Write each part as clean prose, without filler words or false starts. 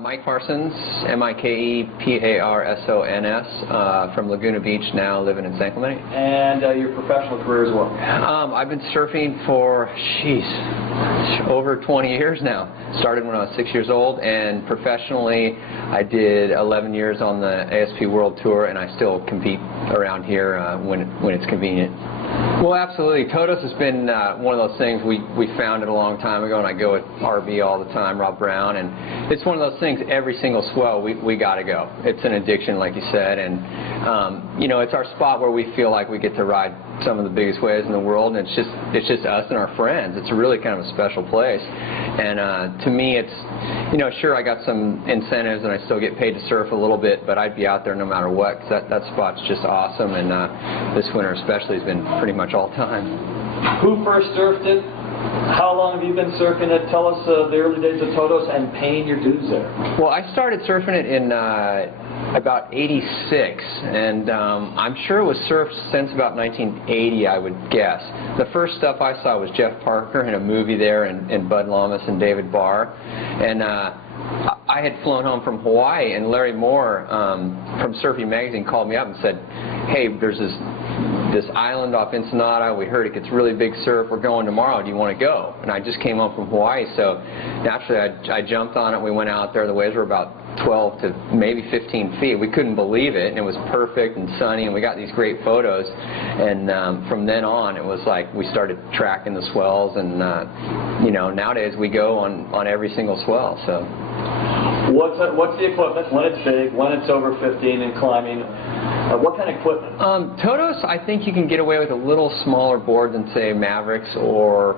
Mike Parsons, Mikeparsons, from Laguna Beach, now living in San Clemente. And your professional career as well? I've been surfing for, over 20 years now. Started when I was 6 years old, and professionally I did 11 years on the ASP World Tour, and I still compete around here when it's convenient. Well, absolutely. Todos has been one of those things we founded a long time ago, and I go with RB all the time, Rob Brown, and it's one of those things, every single swell we got to go. It's an addiction, like you said, and it's our spot where we feel like we get to ride some of the biggest waves in the world, and it's just us and our friends. It's really kind of a special place, and to me it's, sure, I got some incentives and I still get paid to surf a little bit, but I'd be out there no matter what, because that spot's just awesome, and this winter especially has been pretty much all time. Who first surfed it? How long have you been surfing it? Tell us the early days of Todos and paying your dues there. Well, I started surfing it in about '86, and I'm sure it was surfed since about 1980, I would guess. The first stuff I saw was Jeff Parker in a movie there, and Bud Lamas and David Barr, and I had flown home from Hawaii, and Larry Moore from Surfing Magazine called me up and said, hey, there's this island off Ensenada, we heard it gets really big surf, we're going tomorrow, do you want to go? And I just came home from Hawaii, so naturally I jumped on it, we went out there, the waves were about 12 to maybe 15 feet. We couldn't believe it, and it was perfect and sunny, and we got these great photos, and from then on it was like we started tracking the swells, and nowadays we go on every single swell. So what's the equipment when it's big, when it's over 15 and climbing? What kind of equipment? Todos, I think you can get away with a little smaller board than, say, Mavericks or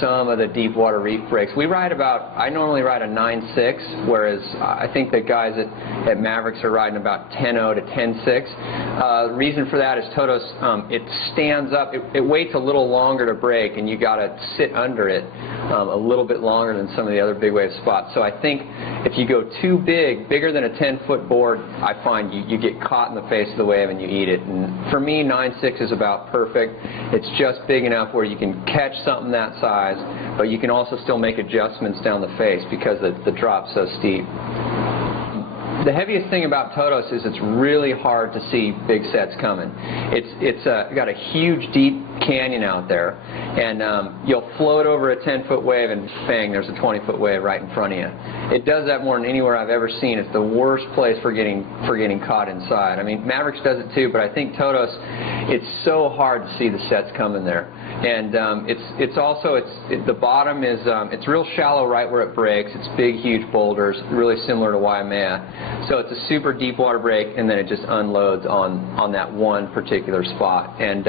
some of the deep water reef breaks. I normally ride a 9.6, whereas I think the guys at Mavericks are riding about 10.0 to 10.6. The reason for that is Todos, it stands up, it waits a little longer to break, and you got to sit under it a little bit longer than some of the other big wave spots. So I think if you go too bigger than a 10-foot board, I find you get caught in the face of the wave and you eat it. And for me, 9.6 is about perfect. It's just big enough where you can catch something that size, but you can also still make adjustments down the face because the drop's so steep. The heaviest thing about Todos is it's really hard to see big sets coming. It's got a huge deep canyon out there, and you'll float over a 10-foot wave and bang, there's a 20-foot wave right in front of you. It does that more than anywhere I've ever seen. It's the worst place for getting caught inside. I mean, Mavericks does it too, but I think Todos, it's so hard to see the sets coming there. And the bottom is it's real shallow right where it breaks. It's big, huge boulders, really similar to Waimea. So it's a super deep water break, and then it just unloads on that one particular spot. And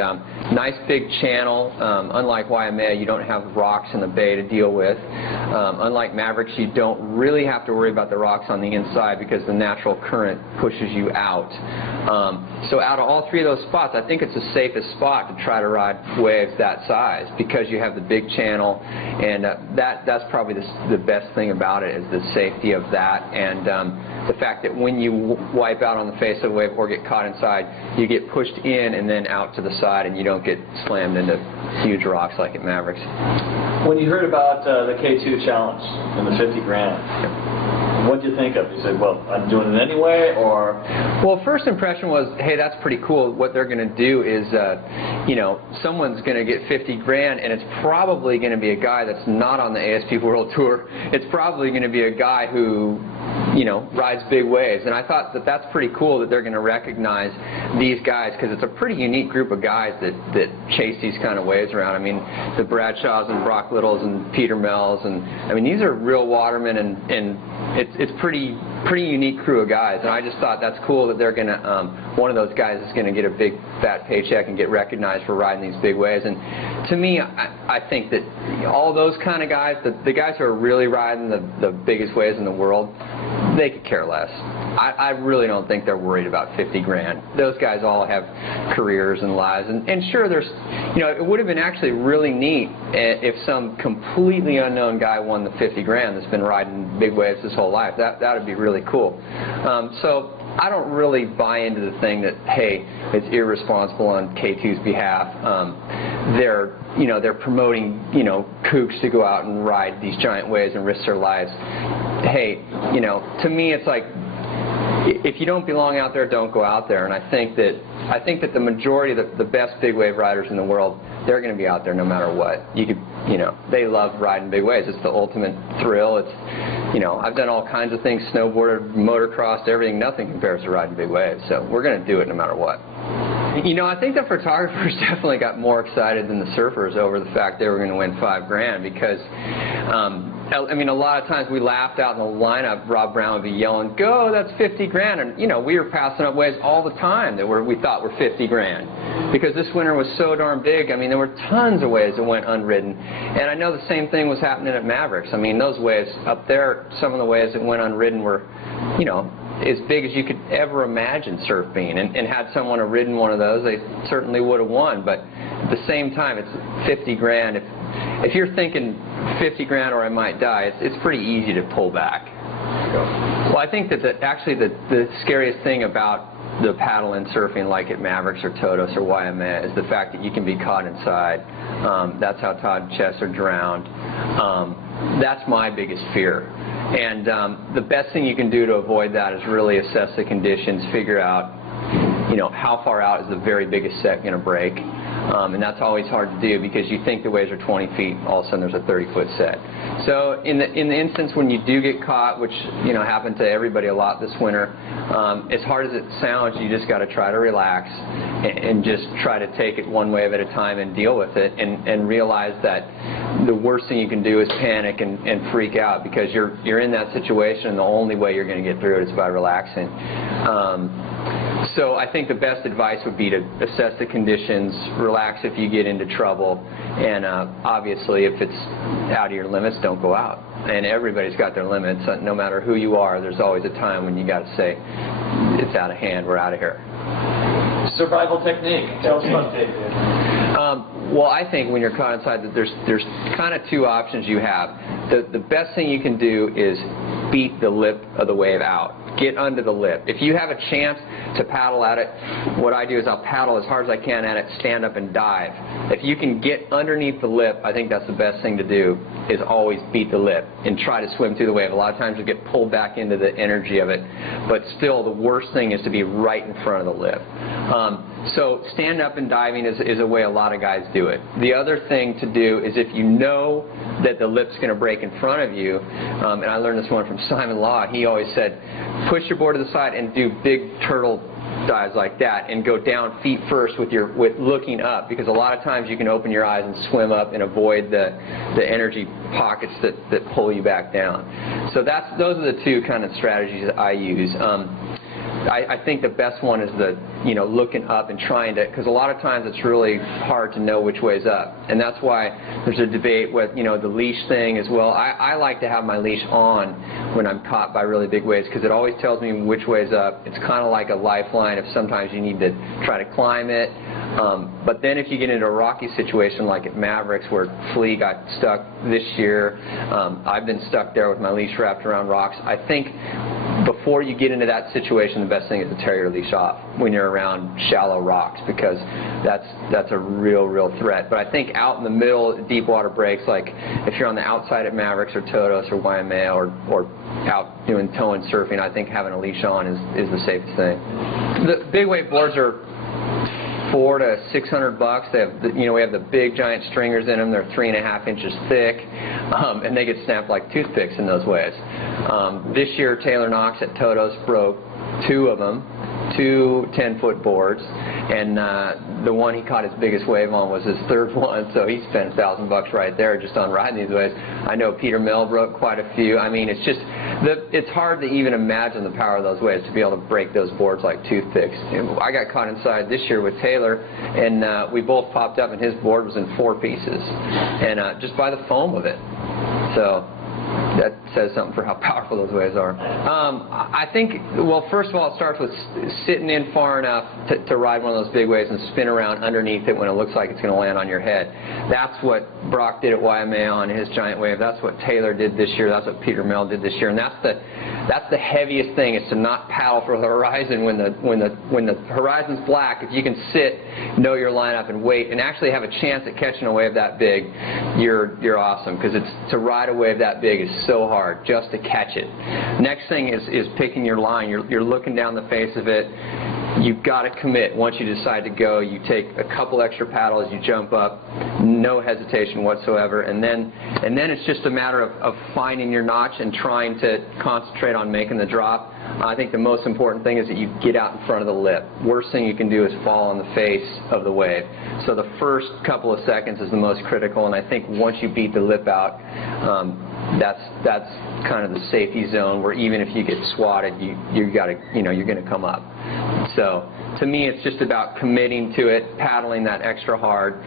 nice big channel. Unlike Waimea, you don't have rocks in the bay to deal with. Unlike Mavericks, you don't really have to worry about the rocks on the inside because the natural current pushes you out. So out of all three of those spots, I think it's the safest spot to try to ride waves that size because you have the big channel, and that's probably the best thing about it is the safety of that, and the fact that when you wipe out on the face of a wave or get caught inside, you get pushed in and then out to the side, and you don't get slammed into huge rocks like at Mavericks. When you heard about the K2 challenge and the 50 grand, what did you think of it? You said, well, I'm doing it anyway, or? Well, first impression was, hey, that's pretty cool. What they're going to do is, someone's going to get 50 grand, and it's probably going to be a guy that's not on the ASP World Tour. It's probably going to be a guy who, rides big waves. And I thought that's pretty cool that they're going to recognize these guys, because it's a pretty unique group of guys that chase these kind of waves around. I mean, the Bradshaws and Brock Littles and Peter Mells, and I mean, these are real watermen, and it's pretty unique crew of guys, and I just thought that's cool that they're going to, one of those guys is going to get a big fat paycheck and get recognized for riding these big waves. And to me, I think that all those kind of guys, the guys who are really riding the biggest waves in the world, they could care less. I really don't think they're worried about 50 grand. Those guys all have careers and lives, and sure, there's, it would have been actually really neat if some completely unknown guy won the 50 grand that's been riding big waves his whole life. That would be really cool. So I don't really buy into the thing that, hey, it's irresponsible on K2's behalf. They're promoting, kooks to go out and ride these giant waves and risk their lives. hey, you know, to me it's like, if you don't belong out there, don't go out there. And I think that the majority of the best big wave riders in the world, they're going to be out there no matter what. You know, they love riding big waves. It's the ultimate thrill. It's, you know, I've done all kinds of things, snowboarded, motocrossed, everything. Nothing compares to riding big waves. So we're going to do it no matter what. You know, I think the photographers definitely got more excited than the surfers over the fact they were going to win $5,000 because, I mean, a lot of times we laughed out in the lineup. Rob Brown would be yelling, "Go! That's $50,000!" And you know, we were passing up waves all the time that we thought were $50,000 because this winter was so darn big. I mean, there were tons of waves that went unridden, and I know the same thing was happening at Mavericks. I mean, those waves up there, some of the waves that went unridden were, you know, as big as you could ever imagine surf being. And had someone have ridden one of those, they certainly would have won. But at the same time, it's $50,000. If you're thinking $50,000 or I might die, it's pretty easy to pull back. Well, I think that actually the scariest thing about the paddle and surfing, like at Mavericks or Todos or Waimea, is the fact that you can be caught inside. That's how Todd Chesser drowned. That's my biggest fear. And the best thing you can do to avoid that is really assess the conditions, figure out, you know, how far out is the very biggest set going to break. And that's always hard to do because you think the waves are 20 feet, all of a sudden there's a 30-foot set. So in the instance when you do get caught, which, you know, happened to everybody a lot this winter, as hard as it sounds, you just got to try to relax and just try to take it one wave at a time and deal with it, and realize that the worst thing you can do is panic and freak out because you're in that situation, and the only way you're going to get through it is by relaxing. So I think the best advice would be to assess the conditions, relax if you get into trouble, and obviously if it's out of your limits, don't go out. And everybody's got their limits. No matter who you are, there's always a time when you got to say, it's out of hand, we're out of here. Survival technique. Tell us about it. Well, I think when you're caught inside, that there's kind of two options you have. The best thing you can do is beat the lip of the wave out. Get under the lip. If you have a chance to paddle at it, what I do is I'll paddle as hard as I can at it, stand up and dive. If you can get underneath the lip, I think that's the best thing to do, is always beat the lip and try to swim through the wave. A lot of times you get pulled back into the energy of it, but still the worst thing is to be right in front of the lip. So stand up and diving is a way a lot of guys do it. The other thing to do is if you know that the lip's going to break in front of you, and I learned this one from Simon Law, he always said, push your board to the side and do big turtle dives like that, and go down feet first with looking up, because a lot of times you can open your eyes and swim up and avoid the energy pockets that pull you back down. So those are the two kind of strategies that I use. I think the best one is looking up and trying to, because a lot of times it's really hard to know which way's up, and that's why there's a debate with the leash thing as well. I like to have my leash on when I'm caught by really big waves, because it always tells me which way's up. It's kind of like a lifeline if sometimes you need to try to climb it. But then if you get into a rocky situation like at Mavericks where Flea got stuck this year, I've been stuck there with my leash wrapped around rocks. I think before you get into that situation, the best thing is to tear your leash off when you're around shallow rocks, because that's a real threat. But I think out in the middle, deep water breaks, like if you're on the outside at Mavericks or Todos or Waimea or out doing tow and surfing, I think having a leash on is the safest thing. The big wave boards are $400 to $600. They have, we have the big giant stringers in them. They're 3.5 inches thick, and they get snapped like toothpicks in those waves. This year, Taylor Knox at Todos broke 2 of them, 2 10-foot boards, and the one he caught his biggest wave on was his 3rd one, so he spent $1,000 right there just on riding these waves. I know Peter Mill broke quite a few. I mean, it's just, it's hard to even imagine the power of those waves to be able to break those boards like toothpicks. I got caught inside this year with Taylor, and we both popped up, and his board was in 4 pieces, and just by the foam of it. So that says something for how powerful those waves are. I think, well, first of all, it starts with sitting in far enough to ride one of those big waves and spin around underneath it when it looks like it's going to land on your head. That's what Brock did at Waimea on his giant wave. That's what Taylor did this year. That's what Peter Mill did this year. And that's the heaviest thing, is to not paddle for the horizon when the horizon's black. If you can sit, know your lineup, and wait, and actually have a chance at catching a wave that big, you're awesome, because to ride a wave that big is so hard just to catch it. Next thing is picking your line. You're looking down the face of it. You've got to commit. Once you decide to go, you take a couple extra paddles, you jump up, no hesitation whatsoever, and then it's just a matter of finding your notch and trying to concentrate on making the drop. I think the most important thing is that you get out in front of the lip. Worst thing you can do is fall on the face of the wave. So the first couple of seconds is the most critical, and I think once you beat the lip out, that's kind of the safety zone where even if you get swatted, you're going to come up. So to me, it's just about committing to it, paddling that extra hard,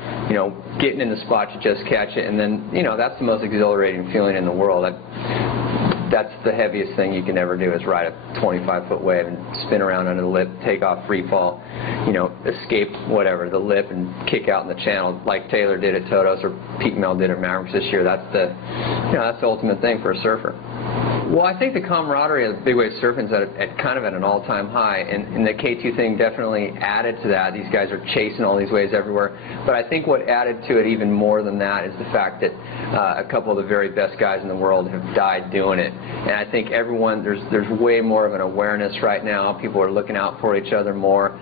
getting in the spot to just catch it, and then that's the most exhilarating feeling in the world. That's the heaviest thing you can ever do is ride a 25-foot wave and spin around under the lip, take off free fall, escape whatever, the lip and kick out in the channel like Taylor did at Todos or Pete Mel did at Mavericks this year. That's the ultimate thing for a surfer. Well, I think the camaraderie of big wave surfing is at kind of at an all-time high, and the K2 thing definitely added to that. These guys are chasing all these waves everywhere. But I think what added to it even more than that is the fact that a couple of the very best guys in the world have died doing it. And I think there's way more of an awareness right now. People are looking out for each other more.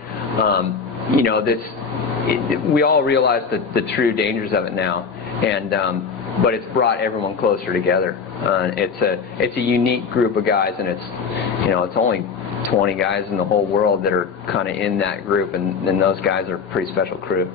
We all realize the true dangers of it now, but it's brought everyone closer together. It's a unique group of guys, and it's only 20 guys in the whole world that are kind of in that group, and those guys are a pretty special crew.